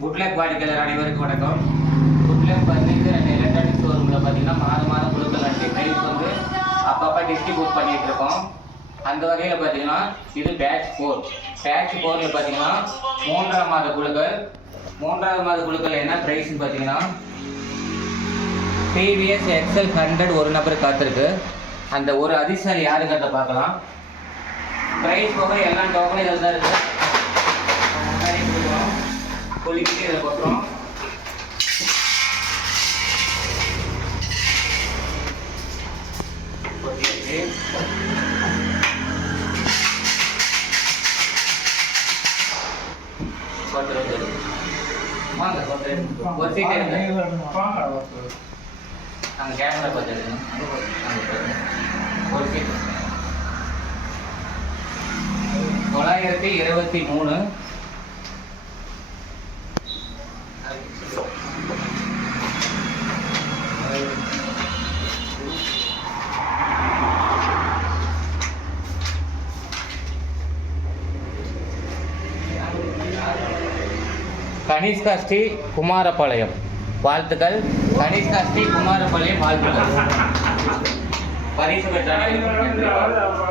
Good luck வாடிக்கையாளர் அனைவருக்கும் வணக்கம். குட்லக் பர்னிச்சர் அண்ட் எலக்ட்ரானிக் ஷோரூமில் பார்த்தீங்கன்னா மாதம் குழுக்கள் அண்ட் ப்ரைஸ் வந்து அப்பப்போ டிஸ்ட்ரிபியூட் பண்ணிகிட்டு இருக்கோம். அந்த வகையில் பார்த்தீங்கன்னா இது பேட்ச் 4. பேட்ச் 4ல் பார்த்தீங்கன்னா மூன்றாம் மாத குழுக்கள் என்ன ப்ரைஸ்ன்னு பார்த்தீங்கன்னா டிவிஎஸ் எக்ஸல் 100 ஒரு நபர் காத்திருக்கு. அந்த ஒரு அதிர்ஷ்டம் யாருங்கிறத பார்க்கலாம். ப்ரைஸ் போக எல்லா டோக்கனும் இதில் தான் இருக்குது. முன்னாடி கொடுக்குறோம், குளிக்கிட்டு இதில் கொட்டுறோம். வாங்க ஒரு சீட் நாங்கள் கேமரா பார்த்துருக்கோம். ஒரு சீட் 923. கனிஷ்கா ஸ்ரீ குமாரபாளையம் வாழ்த்துக்கள். கனிஷ்கா ஸ்ரீ குமாரபாளையம் வாழ்த்துக்கள். பரிசு பெற்றார்.